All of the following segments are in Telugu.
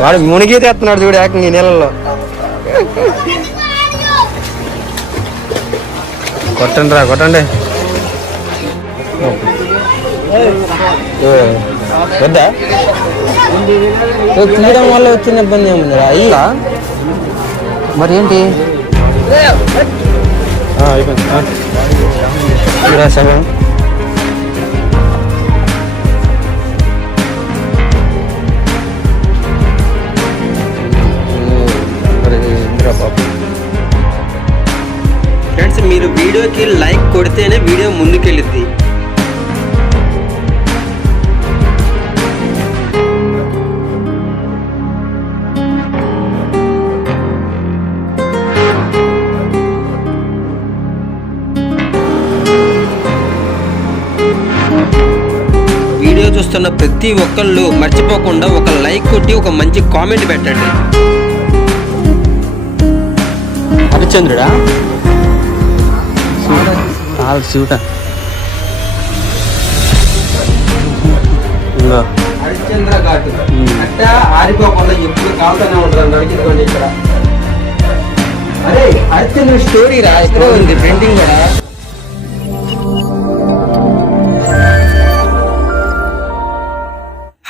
వాడు మునిగి తెస్తున్నాడు చూడు ఏకంగా ఈ నీళ్ళల్లో. కొట్టండి రా కొట్టండి. వద్దా తీయడం వల్ల వచ్చిన ఇబ్బంది ఏముంది అయ్యా మరి ఏంటి సగం ఫ్రెండ్స్ మీరు వీడియోకి లైక్ కొడితేనే వీడియో ముందుకెళ్ళిద్ది. వీడియో చూస్తున్న ప్రతి ఒక్కళ్ళు మర్చిపోకుండా ఒక లైక్ కొట్టి ఒక మంచి కామెంట్ పెట్టండి. హరిశ్చంద్రుడా హరిశ్చంద్ర ఘాట్ అంటే ఆరిపోకుండా ఎప్పుడు కాలుతూనే ఉంటుంది. అడిగింది ఇక్కడ అరే హరిశ్చంద్ర స్టోరీ రా ఇక్కడ ఉంది ప్రింటింగ్ కూడా.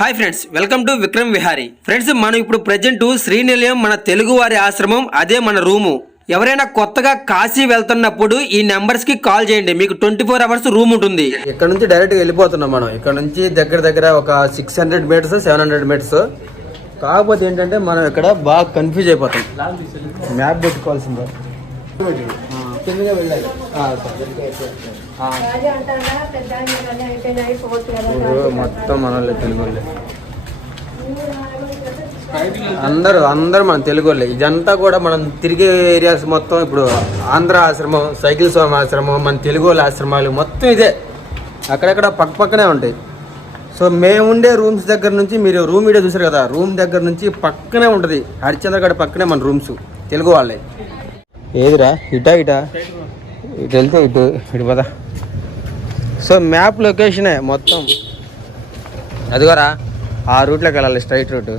Hi friends, welcome to Vikram Vihari. Friends మనం ఇప్పుడు ప్రజెంట్ శ్రీనిలయం మన తెలుగు వారి ఆశ్రమం, అదే మన రూము. ఎవరైనా కొత్తగా కాశీ వెళ్తున్నప్పుడు ఈ నెంబర్స్ కి కాల్ చేయండి, మీకు 24 hours రూమ్ ఉంటుంది. ఇక్కడ నుంచి డైరెక్ట్ గా వెళ్ళిపోతున్నాం మనం. ఇక్కడ నుంచి దగ్గర ఒక 600 meters 700 meters. కాకపోతే ఏంటంటే మనం ఇక్కడ బాగా కన్ఫ్యూజ్ అయిపోతాం. మ్యాప్ పెట్టుకోవాల్సిందే. మొత్తం మన తెలుగు వాళ్ళే, అందరూ మన తెలుగు వాళ్ళే. ఇదంతా కూడా మనం తిరిగే ఏరియాస్ మొత్తం. ఇప్పుడు ఆంధ్ర ఆశ్రమం, సైకిల్ స్వామి ఆశ్రమం, మన తెలుగు వాళ్ళ ఆశ్రమాలు మొత్తం ఇదే. అక్కడక్కడ పక్కనే ఉంటాయి. సో మేము ఉండే రూమ్స్ దగ్గర నుంచి, మీరు రూమ్ వీడియో చూసారు కదా, రూమ్ దగ్గర నుంచి పక్కనే ఉంటుంది. హరిశ్చంద్ర ఘాట్ పక్కనే మన రూమ్స్, తెలుగు వాళ్ళే. ఏదిరా ఇటా ఇటు వెళ్తే ఇటు పదా. సో మ్యాప్ లొకేషనే మొత్తం. అదిగోరా ఆ రూట్లోకి వెళ్ళాలి, స్ట్రైట్ రూట్.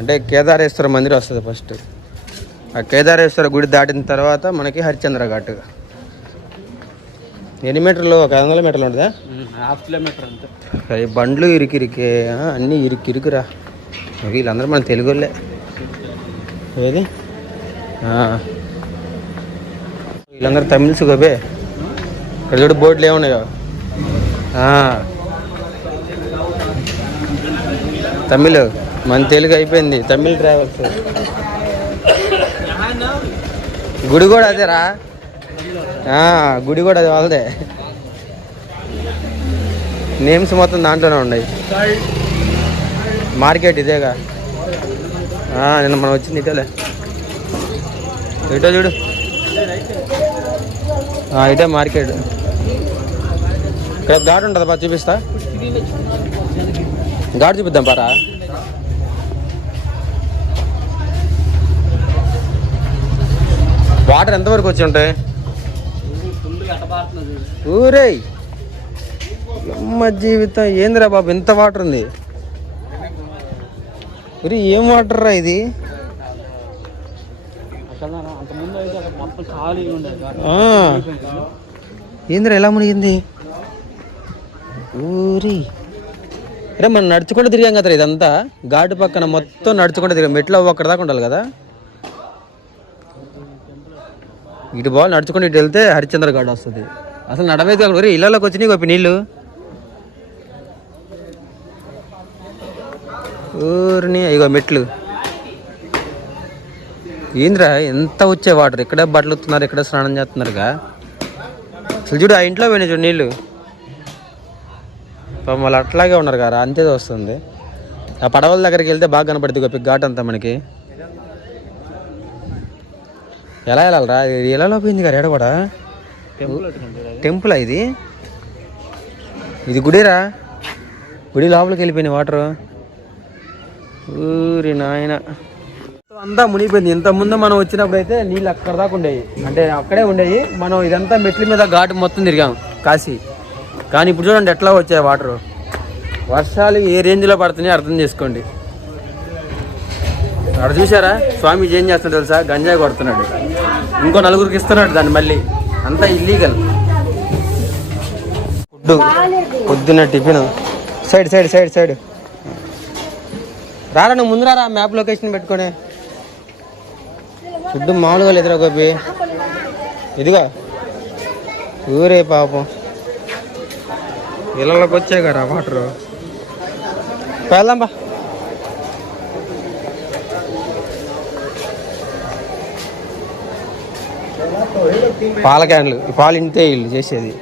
అంటే కేదారేశ్వర మందిరం వస్తుంది ఫస్ట్. ఆ కేదారేశ్వర గుడి దాటిన తర్వాత మనకి హరిశ్చంద్ర ఘాట్. ఎన్ని మీటర్లు? ఒక 500 మీటర్లు ఉంటుందా? 1/2 కిలోమీటర్ అంతే. బండ్లు ఇరికిరికే, అన్నీ ఇరుకురా. వీళ్ళందరూ మన తెలుగు వాళ్ళే. ఏది వీళ్ళందరూ తమిళ్ గోబే. ఇక్కడ చూడు బోర్డులు ఏమున్నాయో. తమిళ్, మన తెలుగు అయిపోయింది. తమిళ్ ట్రావెల్స్. గుడి కూడా అదేరా, గుడి కూడా అది వాళ్ళదే. నేమ్స్ మొత్తం దాంట్లోనే ఉన్నాయి. మార్కెట్ ఇదేగా. నిన్న మనం వచ్చింది ఇటోలే. ఇటో చూడు, ఇటే మార్కెట్. ఇక్కడ ఘాట్ ఉంటుంది బా, చూపిస్తా. ఘాట్ చూపిద్దాం పారా. వాటర్ ఎంతవరకు వచ్చి ఉంటాయి? ఊరే అమ్మ జీవితం ఏందిరా బాబు, ఎంత వాటర్ ఉంది. ఊరి ఏం వాటర్ రా ఇది? ఏందిరా ఎలా మునిగింది? ఊరి అరే మనం నడుచుకుంటూ తిరిగాం కదా ఇదంతా. ఘాటు పక్కన మొత్తం నడుచుకుంటూ తిరిగాం. మెట్లు అక్కడ దాకా ఉండాలి కదా. ఇటు బాగా నడుచుకుంటూ ఇటు వెళ్తే హరిశ్చంద్ర ఘాట్ వస్తుంది. అసలు నడవేది కాకుండా ఊరి ఇళ్ళలోకి వచ్చినాయి గొప్ప నీళ్ళు. ఊరిని ఇగో మెట్లు. ఏంద్రా ఎంత వచ్చే వాటర్. ఇక్కడే బట్టలు ఉతున్నారు, ఇక్కడే స్నానం చేస్తున్నారుగా. అసలు చూడు ఆ ఇంట్లో పోయినాయి చూడు నీళ్ళు. వాళ్ళు అట్లాగే ఉన్నారు కదా, అంతే వస్తుంది. ఆ పడవల దగ్గరికి వెళ్తే బాగా కనపడుతుంది గొప్ప ఘాట్ అంతా మనకి. ఎలా వెళ్ళాలరా? ఎలా పోయింది కదా ఎడ కూడా. టెంపుల్ ఇది, ఇది గుడిరా. గుడి లోపలికి వెళ్ళిపోయినాయి వాటర్. ఊరి నాయన అంతా మునిగిపోయింది. ఇంతకుముందు మనం వచ్చినప్పుడు అయితే నీళ్ళు అక్కడ దాకా ఉండేవి, అంటే అక్కడే ఉండేవి. మనం ఇదంతా మెట్ల మీద ఘాటు మొత్తం తిరిగాం కాశీ. కానీ ఇప్పుడు చూడండి ఎట్లా వచ్చాయి వాటర్. వర్షాలు ఏ రేంజ్లో పడుతున్నాయో అర్థం చేసుకోండి. అక్కడ చూసారా స్వామీజీ ఏం చేస్తున్నాడు తెలుసా? గంజాయి కొడుతున్నాడు, ఇంకో నలుగురికి ఇస్తున్నాడు దాన్ని. మళ్ళీ అంతా ఇల్లీగల్. ఫుడ్ పొద్దున్న tiffin. Side side side side రారా, నువ్వు ముందు రారా, మ్యాప్ లొకేషన్ పెట్టుకొని. ఫుడ్ మామూలుగా లేదురా గోపి, ఇదిగా ఊరే పాపం. ఇళ్ళలోకి వచ్చాయి కదా వాటరు. వెళ్దాం బా. పాల క్యాన్లు, పాలు ఇంతే వీళ్ళు చేసేది.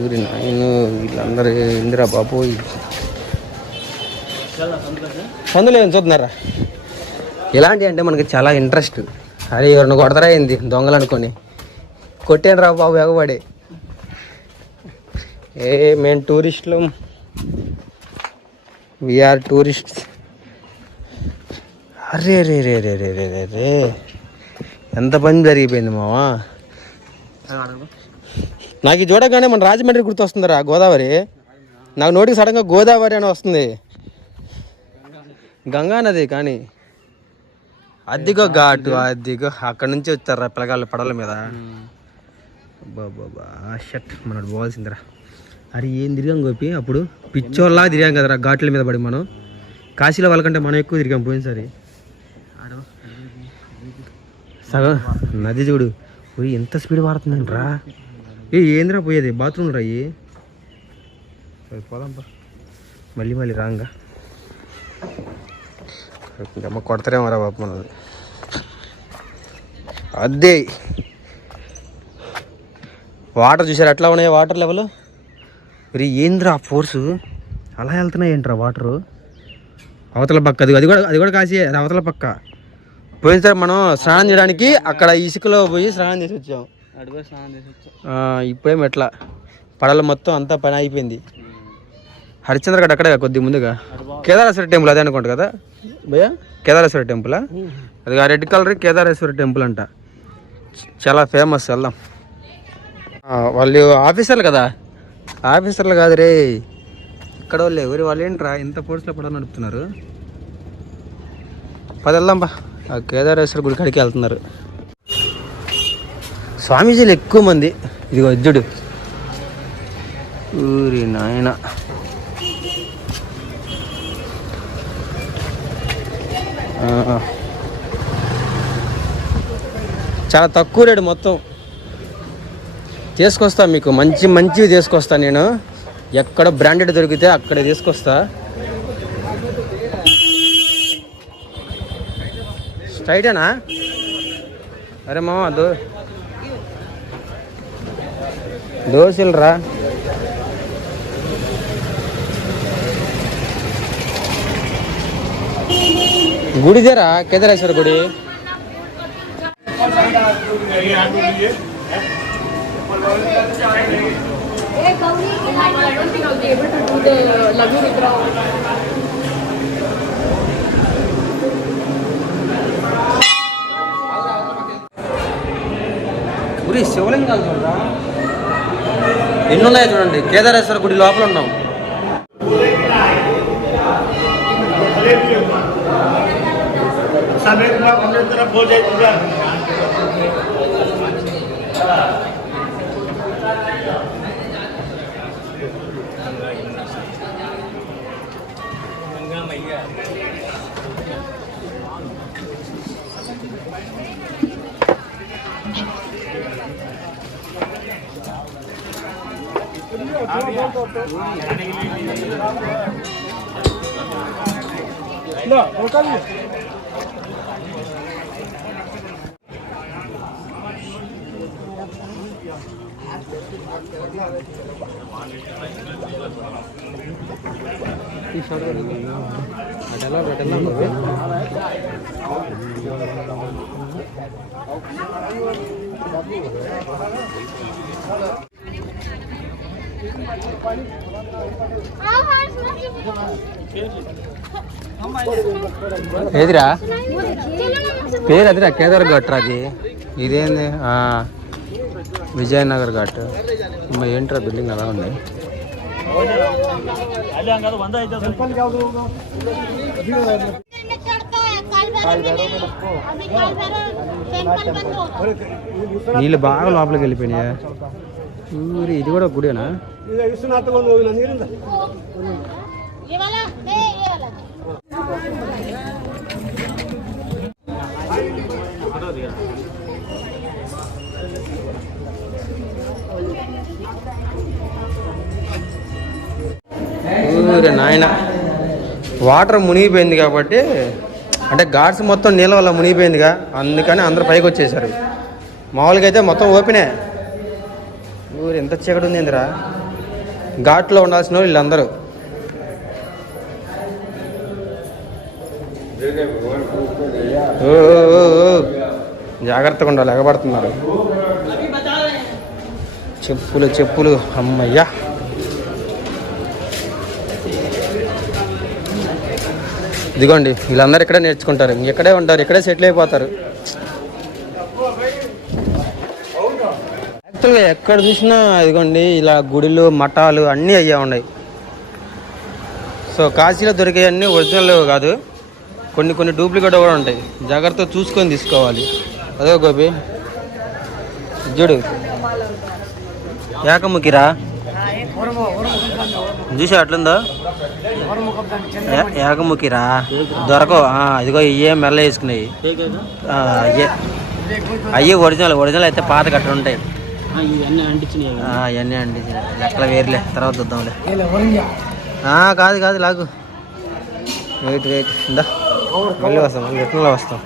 ఊరి నాయను వీళ్ళందరూ ఇందిరా బాబు. సందులో ఏం చూస్తున్నారా? ఇలాంటివి అంటే మనకి చాలా ఇంట్రెస్ట్. అరే ఎవరిని కొడతారా ఏంది దొంగలు అనుకొని కొట్టాను రా బాబు ఎగబడి. మేము టూరిస్టులు, వీఆర్ టూరిస్ట్. అరే రే రే రే రే రే రే రే ఎంత పని జరిగిపోయింది మావా. నాకు ఈ చూడగానే మన రాజమండ్రి గుర్తొస్తుందిరా గోదావరి. నాకు నోటికి సడన్గా గోదావరి అని వస్తుంది. గంగా నది కానీ అదిగో ఘాటు, అదిగో అక్కడ నుంచి వచ్చారా పిల్లగాళ్ళ పడవల మీద. బాబా షట్, మనకు పోవాల్సిందిరా. అరే ఏం తిరిగాం గోపి, అప్పుడు పిచ్చోళ్ళలా తిరిగాం కదరా ఘాట్ల మీద పడి. మనం కాశీలో వాళ్ళకంటే మనం ఎక్కువ తిరిగాం పోయినసారి. సగం నది చూడు పోయి ఎంత స్పీడ్ వాడుతుందంట్రా. ఏందిరా పోయేది, బాత్రూమ్ రా అయ్యి. పోదాంపా మళ్ళీ మళ్ళీ రాంగా. అమ్మ కొడతారేమో రా బాబు మనది. అదే వాటర్ చూసారు ఎట్లా ఉన్నాయి వాటర్ లెవెల్. మరి ఏంద్రా ఫోర్సు అలా వెళ్తున్నాయి ఏంట్రా వాటరు. అవతల పక్క అది కూడా కాసి అవతల పక్క. పోయినసారి మనం స్నానం చేయడానికి అక్కడ ఇసుకలో పోయి స్నానం చేసి వచ్చాం. ఇప్పుడేమో ఎట్లా పడవలు మొత్తం అంతా పని అయిపోయింది. హరిశ్చంద్రగఢ్ అక్కడే కొద్ది ముందుగా కేదారేశ్వర టెంపుల్ అదే అనుకోండి కదా భయ్యా. కేదారేశ్వర టెంపులా అది, ఆ రెడ్ కలర్ కేదారేశ్వర టెంపుల్ అంట, చాలా ఫేమస్. వెళ్దాం. వాళ్ళు ఆఫీసర్లు కదా, ఆఫీసర్లు కాదు రే ఇక్కడ వాళ్ళు. ఎవరు వాళ్ళు ఏంట్రా ఇంత ఫోర్స్లో పడవ నడుపుతున్నారు. వెళ్దాం బా. ఆ కేదారేశ్వర గుడి కాడికి వెళ్తున్నారు స్వామీజీలు ఎక్కువ మంది. ఇదిగో వజ్జుడు ఊరి నాయన. చాలా తక్కువ రేటు మొత్తం. తీసుకొస్తా మీకు మంచివి తీసుకొస్తా నేను. ఎక్కడ బ్రాండెడ్ దొరికితే అక్కడ తీసుకొస్తా. స్ట్రైటేనా? అరే మామ దోశలు రా. గుడిదేరా కేదారేశ్వర గుడి. గురి శివలింగాలు చూడరా ఎన్ని ఉన్నాయో చూడండి. కేదారేశ్వర గుడి లోపల ఉన్నాం. ఏదిరా పేరు? అదిరా కేదార్ ఘాట్ రాది. ఇదేంది విజయనగర్ ఘాట్. ఏంట్రా బిల్డింగ్ అలా ఉంది. నీళ్ళు బాగా లోపలికి వెళ్ళిపోయినాయా? ఊరి ఇది కూడా గుడేనా? ఊరే నాయన, వాటర్ మునిగిపోయింది కాబట్టి, అంటే ఘాట్స్ మొత్తం నీళ్ళ వల్ల మునిగిపోయిందిగా, అందుకని అందరూ పైకి వచ్చేసారు. మామూలుగా అయితే మొత్తం ఓపెనే. ఊరు ఎంత చీకటి ఉంది ఇందిరా, ఘాట్లో ఉండాల్సిన వీళ్ళందరూ. జాగ్రత్తగా ఉండాలి, ఎగబడుతున్నారు. చెప్పులు చెప్పులు, అమ్మయ్యా. ఇదిగోండి, వీళ్ళందరూ ఇక్కడే నేర్చుకుంటారు, ఇక్కడే ఉంటారు, ఇక్కడే సెటిల్ అయిపోతారు. యాక్చువల్గా ఎక్కడ చూసినా ఇదిగోండి ఇలా గుడిలు మఠాలు అన్నీ అయ్యా ఉన్నాయి. సో కాశీలో దొరికేవన్నీ ఒరిజినల్ కాదు, కొన్ని కొన్ని డూప్లికేట్ కూడా ఉంటాయి. జాగ్రత్తగా చూసుకొని తీసుకోవాలి. అదే గోపి చూడు, ఏకముఖిరా చూసా అట్లుందో, ఏకముఖిరా దొరకవు. ఇదిగో ఇవే మెల్ల వేసుకున్నాయి, అయ్యి ఒరిజినల్ అయితే పాత గట్ట ఉంటాయి. ఇవన్నీ అంటించినాయి, లెక్కల వేరులే, తర్వాత చూద్దాంలే. కాదు లాగు, వెయిట్ ఇందా మళ్ళీ వస్తాం, మళ్ళీ ఎట్లా వస్తాం.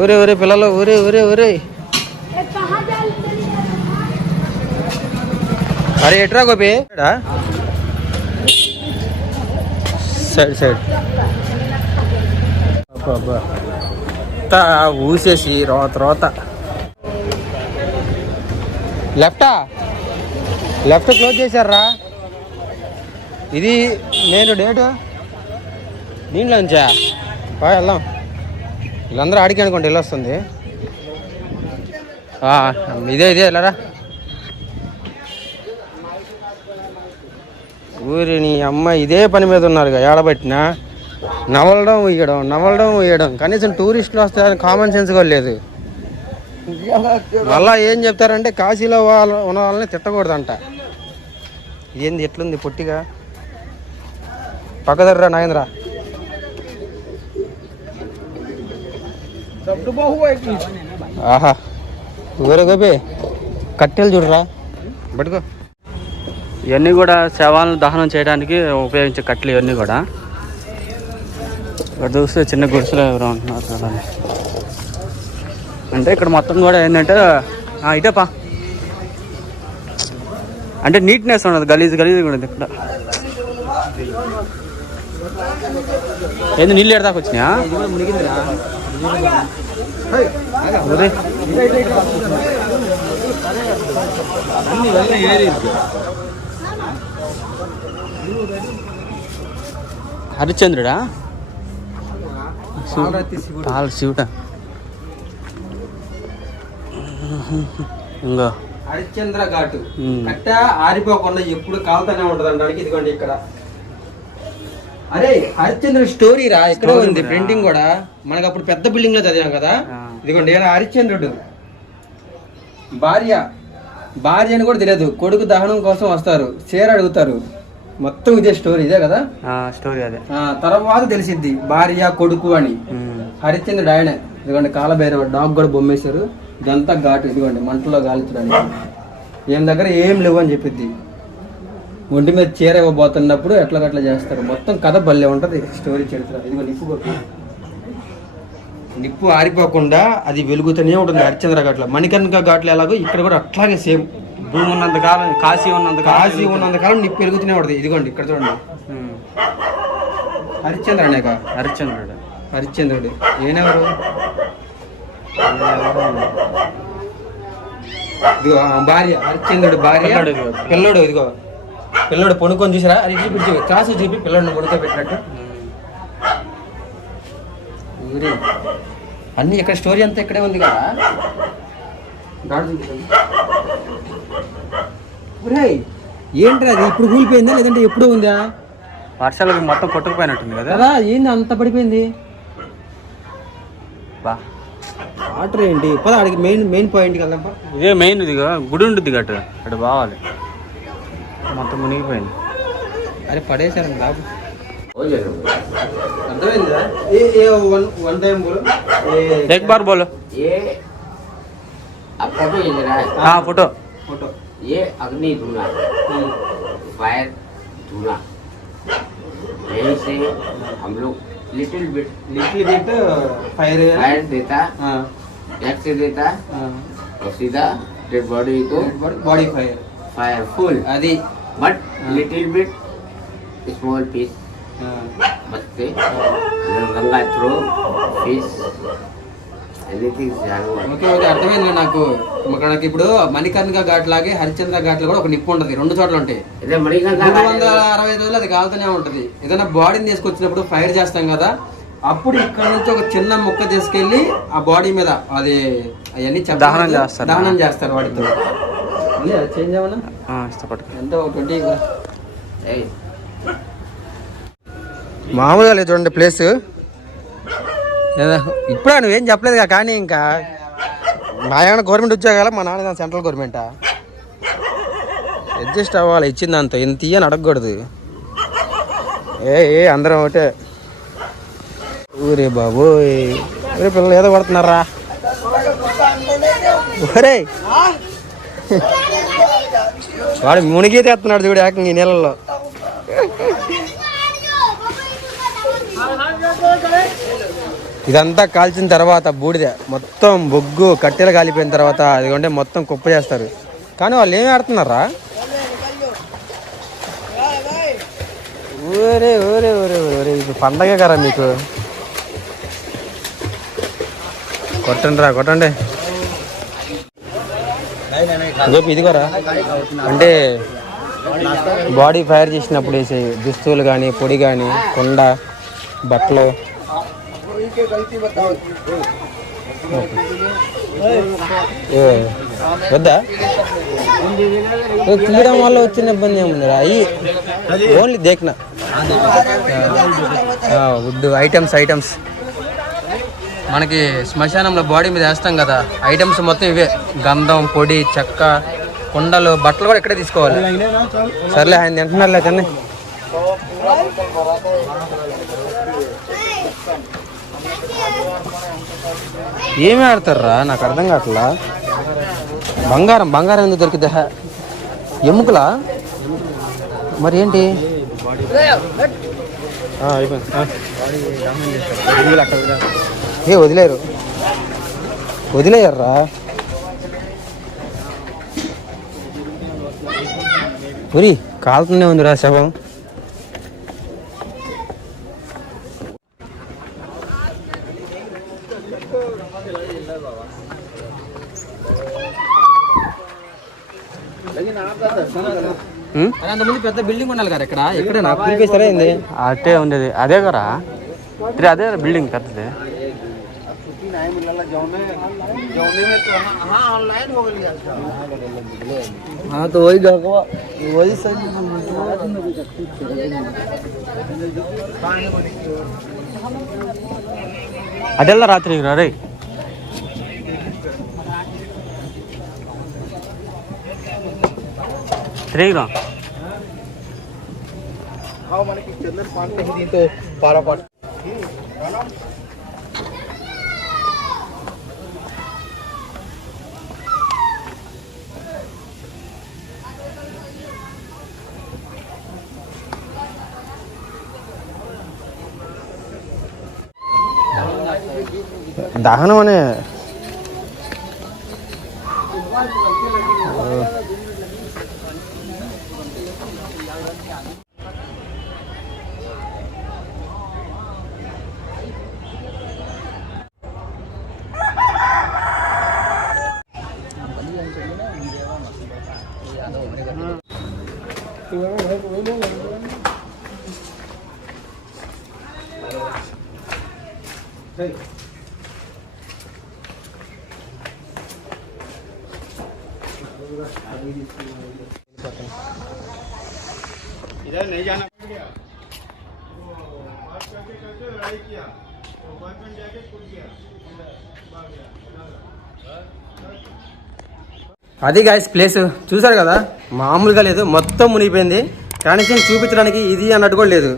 ఊరే పిల్లలు, ఊరే అరే ఎట్రా గోపి, సైడ్ ఊసేసి రోత లెఫ్ట్ క్లోజ్ చేశారా? ఇది నేను డేటు దీంట్లో నుంచా వెళ్దాం. వీళ్ళందరూ ఆడికి అనుకోండి, వెళ్ళి వస్తుంది. ఇదే వెళ్ళరా. ఊరి నీ అమ్మ ఇదే పని మీద ఉన్నారుగా, ఏడబట్టినా నవలడం ఉయ్యడం. కనీసం టూరిస్టులు వస్తారని కామన్ సెన్స్ కూడా లేదు. మళ్ళా ఏం చెప్తారంటే కాశీలో ఉన్న వాళ్ళని తిట్టకూడదంట. ఏంది ఎట్లుంది పొట్టిగా, పక్కదర్రా నాగేంద్ర. ఆహా ఊరే గోపి, కట్టెలు చూడరా పట్టుకో. ఇవన్నీ కూడా శవాలను దహనం చేయడానికి ఉపయోగించే కట్టెలు. ఇవన్నీ కూడా ఇక్కడ చూస్తే చిన్న గుడిసెలు ఎవరో ఉంటున్నారు చూడండి. అంటే ఇక్కడ మొత్తం కూడా ఏంటంటే ఇదేపా, అంటే నీట్నెస్ ఉండదు, గలీజ్ ఉండదు ఇక్కడ. ఏంది నీళ్ళు ఎడదాకా వచ్చినాయా? హరిశ్చంద్రుడా? శివుడా? ఇంకో హరిశ్చంద్ర ఘాటు కట్ట ఆరిపోకుండా ఎప్పుడు కాలుతూనే ఉంటది అంటానికి. ఇదిగోండి ఇక్కడ, అరే హరిశ్చంద్ర స్టోరీ రా, ఇక్కడ ఉంది ప్రింటింగ్ కూడా. మనకు అప్పుడు పెద్ద బిల్డింగ్ లో చదివాం కదా. ఇదిగోండి హరిశ్చంద్రుడు భార్య అని కూడా తెలియదు, కొడుకు దహనం కోసం వస్తారు, చీర అడుగుతారు. మొత్తం ఇదే స్టోరీ, ఇదే కదా స్టోరీ. అదే తర్వాత తెలిసిద్ది భార్య కొడుకు అని. హరిశ్చంద్రుడు ఆయనే. ఇదిగోండి కాలభైరవ డాగ్ కూడా బొమ్మేశారు. ఇదంతా ఘాటు. ఇదిగోండి మంటలో గాలించడానికి. ఏం దగ్గర ఏం లేవు అని చెప్పిద్ది. ఒంటి మీద చీర ఇవ్వబోతున్నప్పుడు ఎట్లా చేస్తారు. మొత్తం కథ భలే ఉంటది, స్టోరీ చరిత్ర. ఇదిగో నిప్పు ఆరిపోకుండా అది వెలుగుతూనే ఉంటుంది హరిశ్చంద్ర ఘాట్లో. మణికర్ణిక ఘాట్లో ఎలాగో ఇక్కడ కూడా అట్లాగే సేమ్. భూమి ఉన్నంతకాలం, కాశీ ఉన్నంతకాలం నిప్పు వెలుగుతూనే ఉంటుంది. ఇదిగోండి ఇక్కడ చూడండి, హరిశ్చంద్ర అనేక హరిశ్చంద్రుడు ఈయనెవరు? ఇదిగో భార్య, హరిశ్చంద్రుడు భార్య, పిల్లడు. ఇదిగో పిల్లడు పొనుకొని చూసారా? అది చూపించి క్లాసు చూపి పిల్లడిని పొనుకో పెట్టినట్టు. అన్ని ఇక్కడ స్టోరీ అంతా ఇక్కడే ఉంది కదా. ఏంటి అది ఇప్పుడు కూలిపోయిందా లేదంటే ఎప్పుడూ ఉందా? వర్షాలకు మొత్తం కొట్టుకుపోయినట్టుంది కదా, ఏంది అంత పడిపోయింది? బా వాటర్ ఏంటి? పద అడిగి మెయిన్ పాయింట్కి వెళ్దాం. ఇదే మెయిన్, ఇదిగా గుడి ఉంటుంది గట్టు అటు బావాలి, మొత్తం మునిగిపోయింది. అరే పడేసారు బాబు. एक बार बोलो. ये अब फोटो ये ले रहा है. हाँ फोटो. ये अग्नि धुआं, फायर धुआं, यहीं से हम लोग लिटिल बिट फायर देता, एक से देता और सीधा डेड बॉडी को बॉडी फायर फुल అది but little bit small piece बचते गंगा थ्रो फिश ఎనీథింగ్ జానవర్. ఓకే అర్థమైంది నాకు. మనకి ఇప్పుడు మణికర్ణిక ఘాట్ లాగే హరిశ్చంద్ర ఘాట్ లో కూడా ఒక నిప్పు ఉంటుంది, 2 చోట్ల ఉంటాయి. 365 రోజులు అది కాలుతూనే ఉంటుంది. ఏదైనా బాడీని తీసుకొచ్చినప్పుడు ఫైర్ చేస్తాం కదా, అప్పుడు ఇక్కడ నుంచి ఒక చిన్న ముక్క తీసుకెళ్లి ఆ బాడీ మీద అది అవన్నీ దహనం చేస్తారు వాటితో. చేంజ్ ఏమన్నా ఎంతో 20 మామూలుగా లేదు చూడండి ప్లేస్. ఇప్పుడు నువ్వేం చెప్పలేదు కానీ ఇంకా మా ఏమైనా గవర్నమెంట్ ఉద్యోగాల, మా నాన్న సెంట్రల్ గవర్నమెంటా? అడ్జస్ట్ అవ్వాలి, ఇచ్చింది అంత ఇంత ఇయ్యని అడగకూడదు. ఏ అందరం ఒకటే. ఊరే బాబు, ఊరే పిల్లలు ఏదో కొడుతున్నారా? ఊరే వాడు మునిగి తెస్తున్నాడు చూడు ఏకంగా ఈ నీళ్ళల్లో. ఇదంతా కాల్చిన తర్వాత బూడిద మొత్తం బొగ్గు కట్టెలు కాలిపోయిన తర్వాత అదిగోంటే మొత్తం కుప్ప చేస్తారు. కానీ వాళ్ళు ఏమి ఆడుతున్నారా? ఊరే ఊరే ఊరే ఊరే ఇది పండగే కదా మీకు. కొట్టండి రా, కొట్టండి. ఇదిగోరా అంటే బాడీ ఫైర్ చేసినప్పుడు వేసే దుస్తులు కానీ, పొడి కానీ, కొండ, బట్టలు. వద్దా తీయడం వల్ల వచ్చిన ఇబ్బంది ఏముందిరా? అయ్యి ఓన్లీ దేఖ్నా వుడ్ ఐటమ్స్ మనకి శ్మశానంలో బాడీ మీద వేస్తాం కదా, ఐటమ్స్ మొత్తం ఇవే. గంధం, పొడి, చెక్క, కుండలు, బట్టలు కూడా ఇక్కడే తీసుకోవాలి. సర్లే ఆయన తింటున్నారులే కానీ. ఏమి ఆడతారా నాకు అర్థం కావట్లా. బంగారం ఎందుకు దొరికిద్దా? ఎముకలా మరి ఏంటి? వదిలేయర్రా. ఉరి కాలుతూనే ఉందిరా శవం. అంతమంది పెద్ద బిల్డింగ్ ఉండాలి కదా ఇక్కడ. ఎక్కడ నాకు పిలిపిస్తారా ఏంది? అట్టే ఉండేది అదే కదా, అదే బిల్డింగ్ పెద్దది. ಅದೆಲ್ಲ ರಾತ್ರಿ ರೀ. తిరిగిరా మనకి చందన్ పాంటే దీంతో పారాపాటు. దహనం అనే इधर नहीं जाना। అది గాయస్ ప్లేస్ చూసారు కదా, మామూలుగా లేదు, మొత్తం మునిగిపోయింది. కనీసం చూపించడానికి ఇది అన్నట్టు కూడా లేదు.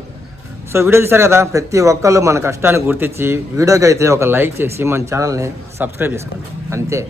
సో వీడియో చూసారు కదా, ప్రతి ఒక్కళ్ళు మన కష్టాన్ని గుర్తించి వీడియోకి అయితే ఒక లైక్ చేసి మన ఛానల్ని సబ్స్క్రైబ్ చేసుకోండి, అంతే.